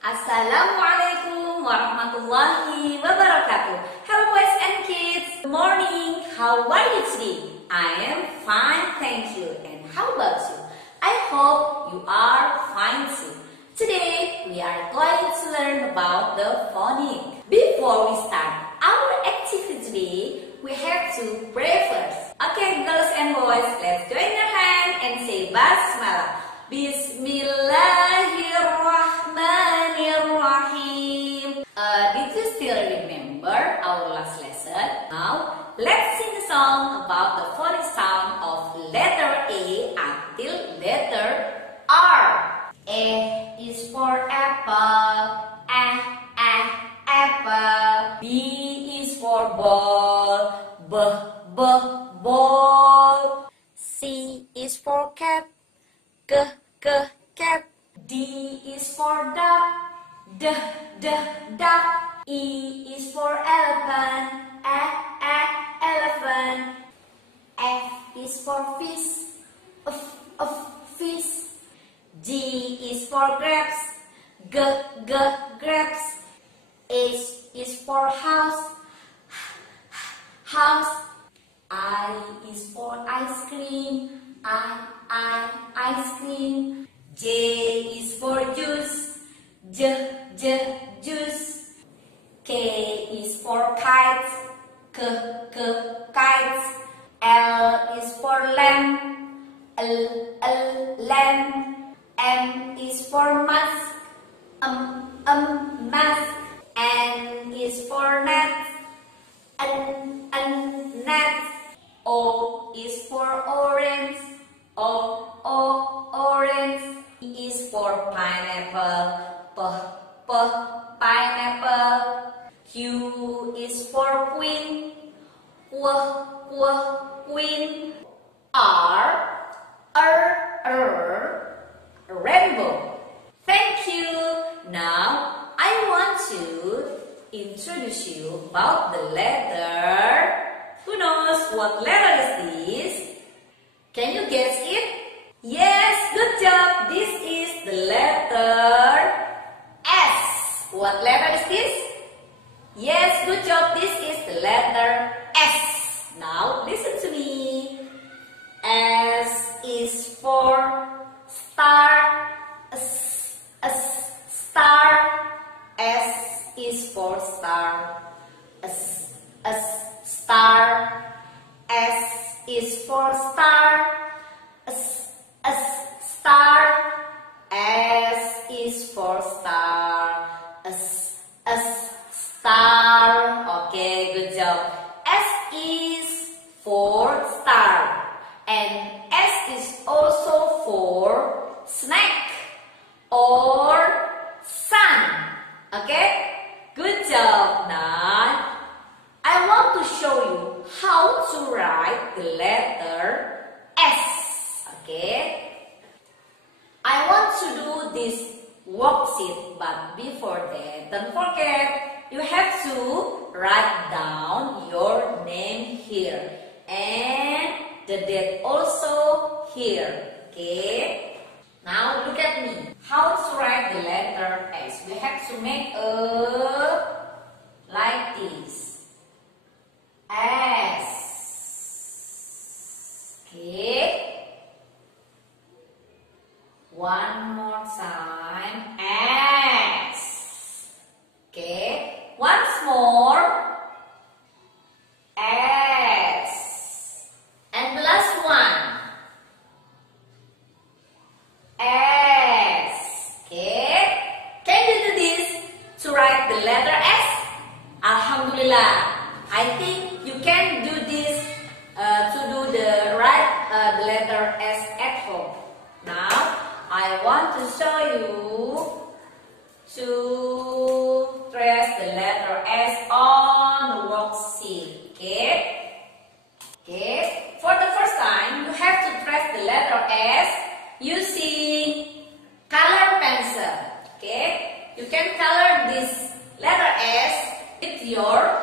Assalamualaikum warahmatullahi wabarakatuh. Hello boys and kids. Good morning. How are you today? I am fine, thank you. And how about you? I hope you are fine too. Today we are going to learn about the phonics. Before we start our activity today, we have to pray first. Okay, girls and boys, let's join your hand and say Basmalah. Bismillahirrahmanirrahim. Did you still remember our last lesson? Now, let's sing a song about the phonic sound of letter A until letter R. A is for apple, apple. B is for ball, ball. C is for cat, cat. D is for duck, duck. E is for elephant, elephant. F is for fish, fish. G is for grapes, grapes. H is for house, house. I is for ice cream, ice cream. J is for juice, juice. K is for kites, kites. L is for lamb, lamb. M is for mask, mask. N is for net, net. O is for orange, orange. P is for pineapple, pineapple. Q is for queen, queen. Rainbow. Thank you. Now I want to introduce you about the letter. Who knows what letter is this? Can you guess it? Yes, good job. This is the letter S. What letter is this? Yes, good job. This is the letter S. Now listen to me. S is for star. Star. S is for star. Star. S is for star. Star. S is for star. Star. Okay, good job. S is for star. And S is also for snack or sun. Okay? Good job. Now, I want to show you how to write the letter S. Okay? I want to do this worksheet, but before that, don't forget, you have to write down your name here and the date also here. Okay? Now look at me. How to write the letter S? We have to make a like this. S. Okay. One more time. S. Okay. Once more. S. And the last one. S. Okay. Can you do this to write the letter S? Alhamdulillah. I think you can do this to do the the letter S at home. Now I want to show you to trace the letter S on the worksheet. Okay. Okay. For the first time, you have to trace the letter S using color pencil. Okay. You can color this letter S with your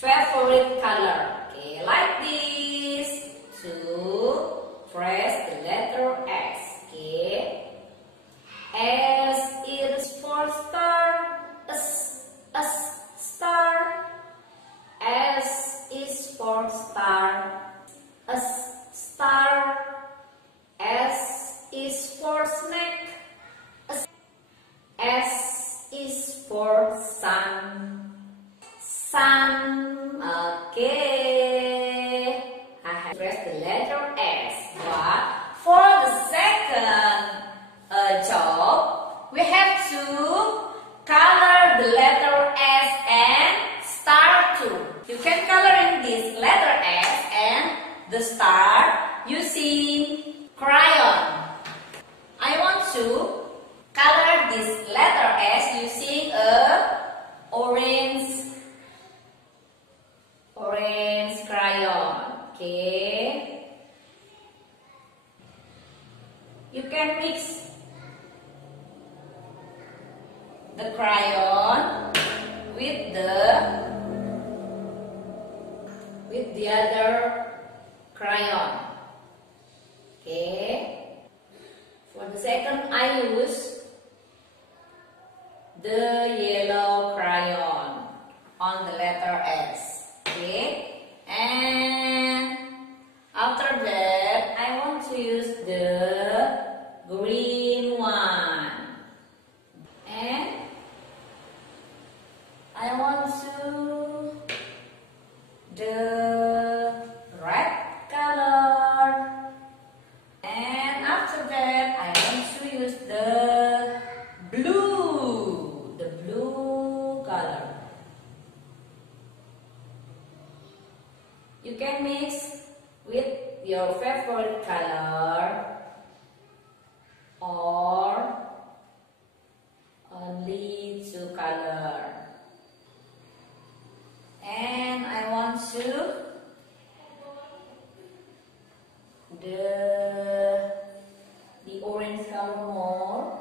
favorite color. Okay, like this to press the letter S. Okay. S is for S is for sun. Sun. Okay. I have pressed the letter S. But for the second job, we have to color the letter S and star too. You can color in this letter S and the star using crayon. I want to color this letter S using a orange crayon. Okay. You can mix the crayon with the other crayon. Okay. For the second, I use the yellow crayon on the letter S. Okay. And after that, I want to use the green one. And I want to the red color. And after that, I want to use the blue color. You can mix with your favorite color or only two color. And I want to the orange color more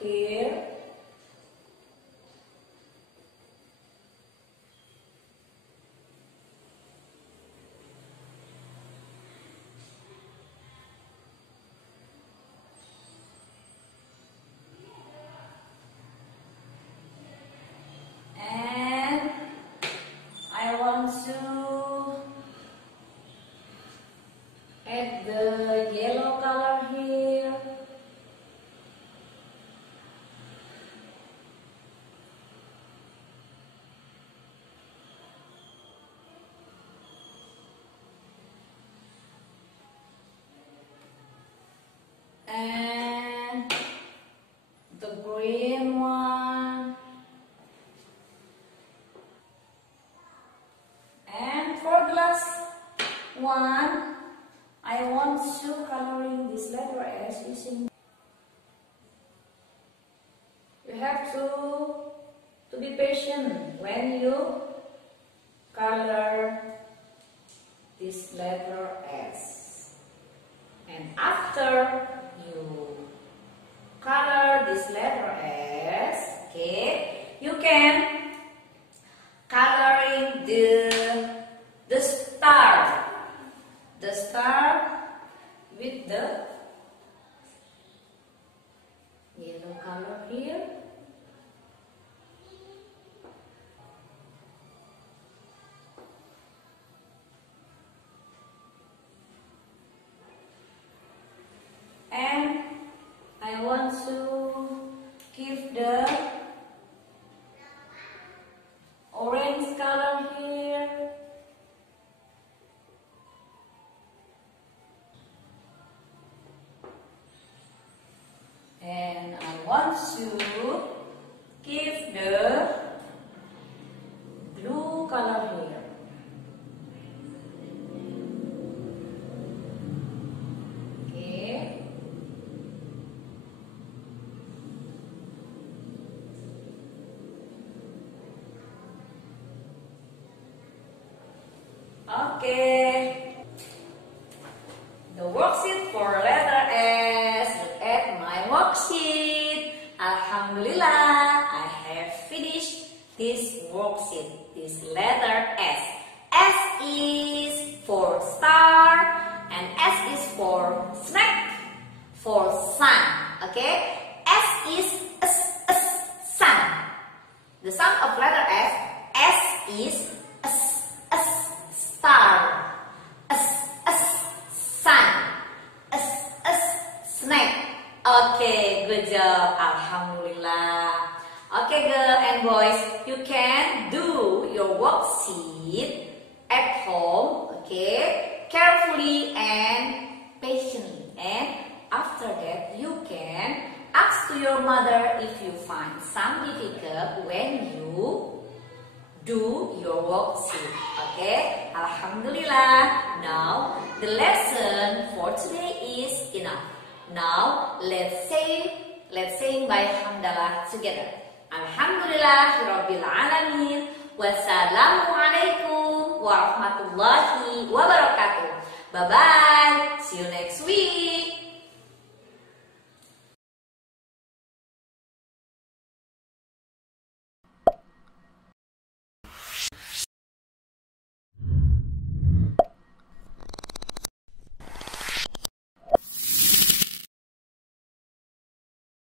here. And I want to add the yellow color here. And the green one. And for the last one, I want to coloring this letter S using. You have to be patient when you color this letter S. And after you color this letter S, okay, you can coloring the star with the yellow color here. And I want to give the orange color here. And I want to give the blue color here. Okay. Okay. The worksheet for letter S. Look at my worksheet. Alhamdulillah, I have finished this worksheet, this letter S. S is for star and S is for snack, for sun. Okay? S is sun. The sound of letter S. S is star, sun, snack. Okay, good job. Alhamdulillah. Okay, girl and boys, you can do your worksheet at home, okay, carefully and patiently. And after that, you can ask to your mother if you find some difficult when you do your worksheet. Okay, Alhamdulillah. Now the lesson for today is enough. Now let's sing by Hamdalah together. Alhamdulillahirabbil alamin. Wassalamu alaikum warahmatullahi wabarakatuh. Bye bye. See you next week.